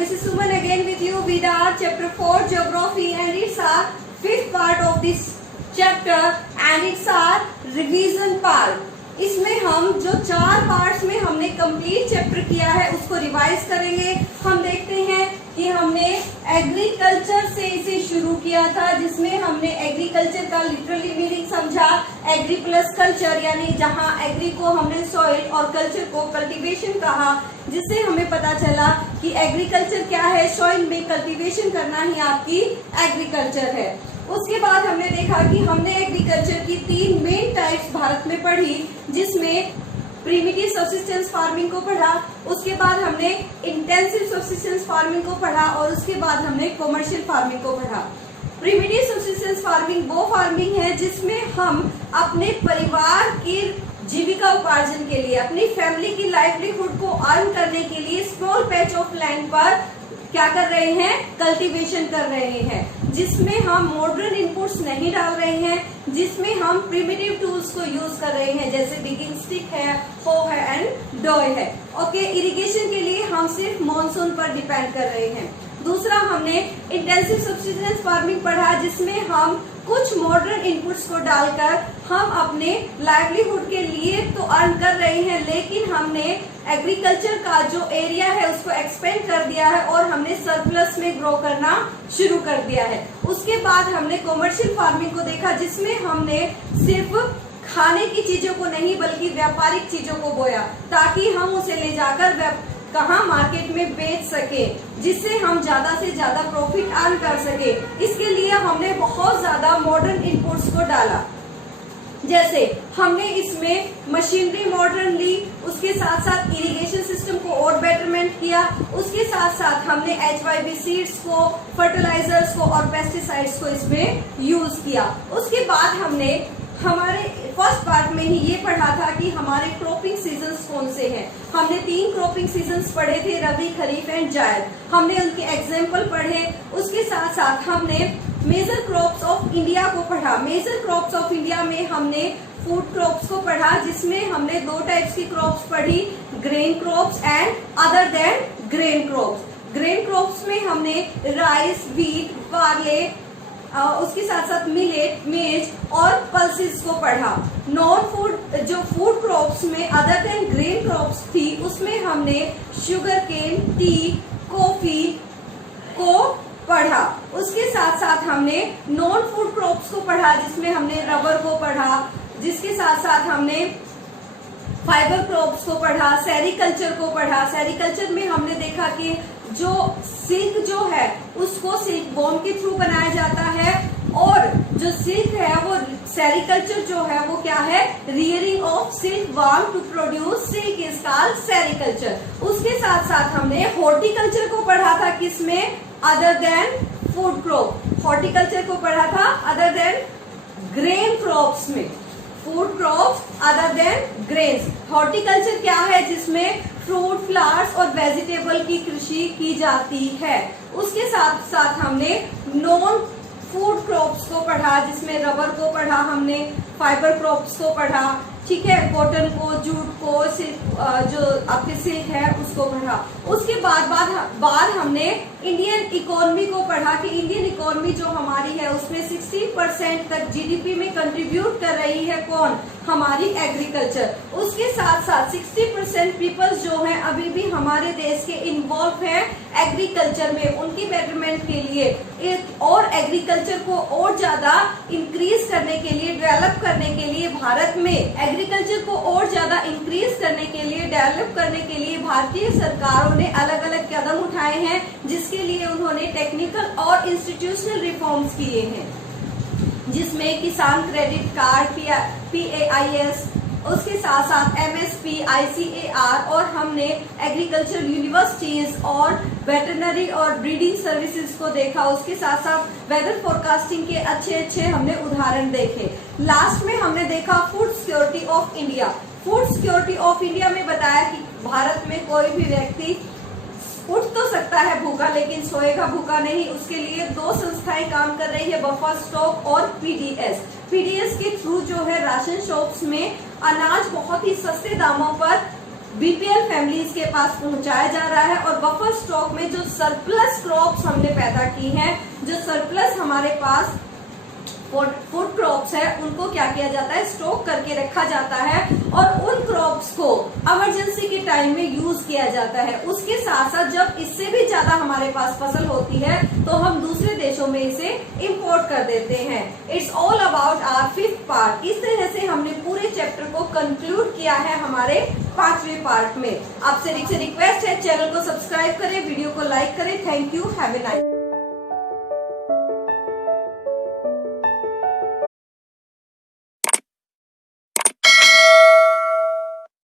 this is Suman again with you with our chapter 4 geography, and it's our fifth part of this chapter and it's our revision part. इसमें हम जो 4 parts में हमने complete chapter किया है उसको revise करेंगे। हम देखते हैं कि हमने एग्रीकल्चर से इसे शुरू किया था, जिसमें हमने एग्रीकल्चर का लिटरली मीनिंग समझा, एग्री प्लस कल्चर, यानी जहां एग्री को हमने सॉइल और कल्चर को कल्टीवेशन कहा, जिससे हमें पता चला कि एग्रीकल्चर क्या है, सॉइल में कल्टीवेशन करना ही आपकी एग्रीकल्चर है। उसके बाद हमने देखा कि हमने एग्रीकल्चर की 3 मेन टाइप्स भारत में पढ़ी, जिसमें प्रिमिटिव सब्सिस्टेंस फार्मिंग को पढ़ा, उसके बाद हमने इंटेंसिव सब्सिस्टेंस फार्मिंग को पढ़ा और उसके बाद हमने कमर्शियल फार्मिंग को पढ़ा। प्रिमिटिव सब्सिस्टेंस फार्मिंग वो फार्मिंग है जिसमें हम अपने परिवार की जीविका उपार्जन के लिए, अपनी फैमिली की लाइवलीहुड को अर्न करने के लिए स्मॉल पैच ऑफ लैंड पर क्या कर रहे हैं, कल्टीवेशन कर रहे हैं, जिसमें हम मॉडर्न इनपुट्स नहीं डाल रहे हैं, जिसमें हम प्रिमिटिव टूल्स को यूज कर रहे हैं, जैसे डिगिंग स्टिक है, हो है एंड डॉय है। ओके, इरिगेशन के लिए हम सिर्फ मॉनसून पर डिपेंड कर रहे हैं। दूसरा हमने इंटेंसिव सब्सिस्टेंस फार्मिंग पढ़ा, जिसमें हम कुछ मॉडर्न इनपुट्स को डालकर हम अपने लाइवलीहुड के लिए तो अर्न कर रहे हैं, लेकिन हमने एग्रीकल्चर का जो एरिया है उसको एक्सपेंड कर दिया है और हमने सरप्लस में ग्रो करना शुरू कर दिया है। उसके बाद हमने कमर्शियल फार्मिंग को देखा, जिसमें हमने सिर्फ खाने की चीजों को नहीं बल्कि व्यापारिक चीजों को बोया, ताकि हम उसे ले जाकर कहाँ मार्केट में बेच सके, जिससे हम ज्यादा से ज्यादा प्रॉफिट अर्न कर सके। इसके लिए हमने बहुत ज्यादा मॉडर्न इनपुट्स को डाला, जैसे हमने इसमें मशीनरी मॉडर्न ली, उसके साथ साथ इरिगेशन सिस्टम को और बेटरमेंट किया, उसके साथ साथ हमने HYB सीड्स को, फर्टिलाइजर्स को और पेस्टिसाइड्स को इसमें यूज किया। उसके बाद हमने हमारे फर्स्ट पार्ट में ही ये पढ़ा था कि हमारे क्रॉपिंग सीजन्स कौन से हैं। हमने 3 क्रॉपिंग सीजन्स पढ़े थे, रबी, खरीफ एंड जायद। हमने उनके एग्जाम्पल पढ़े। उसके साथ साथ हमने मेजर क्रॉप्स ऑफ इंडिया को पढ़ा। मेजर क्रॉप्स ऑफ इंडिया में हमने फूड क्रॉप्स को पढ़ा, जिसमें हमने 2 टाइप्स की क्रॉप्स पढ़ी, grain crops and other than grain crops. Grain crops में हमने राइस, व्हीट, बार्ले, उसके साथ साथ मिलेट, मेज और पल्सेस को पढ़ा। नॉन फूड जो फूड क्रॉप्स में अदर देन ग्रेन क्रॉप्स थी, उसमें हमने शुगर केन, टी, कॉफी को पढ़ा। उसके साथ साथ हमने नॉन फूड क्रॉप्स को पढ़ा, जिसमें हमने रबर को पढ़ा, जिसके साथ साथ हमने फाइबर क्रॉप्स को पढ़ा, सेरिकल्चर को पढ़ा। सेरिकल्चर में हमने देखा कि जो सिल्क जो है उसको सिल्क वॉर्म के थ्रू बनाया जाता है, और जो सिल्क है वो सेरिकल्चर जो है वो क्या है, rearing of silk worm to produce silk is called sericulture. उसके साथ साथ हमने हॉर्टिकल्चर को पढ़ा था, किसमें, other than food crop. Horticulture को पढ़ा था अदर देन ग्रेन क्रॉप्स में, food crops other than grains. Horticulture क्या है, जिसमें फ्रूट, फ्लावर्स और वेजिटेबल की कृषि की जाती है। उसके साथ साथ हमने नॉन फूड क्रॉप्स को पढ़ा, जिसमें रबर को पढ़ा हमने, फाइबर क्रॉप्स को पढ़ा, ठीक है, कॉटन को, जूट को, सिल्क जो आपके सिल्क है उसको पढ़ा। उसके बाद हमने इंडियन इकोनॉमी को पढ़ा कि इंडियन इकोनॉमी जो हमारी है उसमें 60% तक जीडीपी में कंट्रीब्यूट कर रही है कौन, हमारी एग्रीकल्चर। उसके साथ साथ 60% पीपल्स जो हैं अभी भी हमारे देश के इन्वॉल्व हैं एग्रीकल्चर में, उनकी बेटरमेंट के लिए और एग्रीकल्चर को और ज्यादा इंक्रीज करने के लिए, डेवलप करने के लिए भारत में एग्रीकल्चर को और ज्यादा इंक्रीज करने के लिए, डेवलप करने के लिए भारतीय सरकारों ने अलग अलग कदम उठाए हैं, जिसके लिए उन्होंने टेक्निकल और इंस्टीट्यूशनल रिफॉर्म्स किए हैं, जिसमें किसान क्रेडिट कार्ड, PAIS, उसके साथ साथ MSP, ICAR, और हमने एग्रीकल्चर यूनिवर्सिटीज और वेटरनरी और ब्रीडिंग सर्विसेज को देखा। उसके साथ साथ वेदर फोरकास्टिंग के अच्छे हमने उदाहरण देखे। लास्ट में हमने देखा food security of India. Food security of India में बताया कि भारत में कोई भी व्यक्ति उठ तो सकता है भूखा, लेकिन सोएगा भूखा नहीं। उसके लिए 2 संस्थाएं काम कर रही है, बफर स्टॉक और PDS के थ्रू जो है राशन शॉप्स में अनाज बहुत ही सस्ते दामों पर बीपीएल फैमिलीज के पास पहुंचाया जा रहा है। और बफर स्टॉक में जो सरप्लस क्रॉप्स हमने पैदा की हैं, जो सरप्लस हमारे पास फूड क्रॉप्स है, उनको क्या किया जाता है, स्टॉक करके रखा जाता है और उन क्रॉप्स को इमरजेंसी के टाइम में यूज किया जाता है। उसके साथ साथ जब इससे भी ज्यादा हमारे पास फसल होती है तो हम दूसरे देशों में इसे इंपोर्ट कर देते हैं। It's all about our 5th part. इस तरह से हमने पूरे चैप्टर को कंक्लूड किया है हमारे 5वें पार्ट में। आपसे रिक्वेस्ट है, चैनल को सब्सक्राइब करें, वीडियो को लाइक करें। Thank you, have a nice.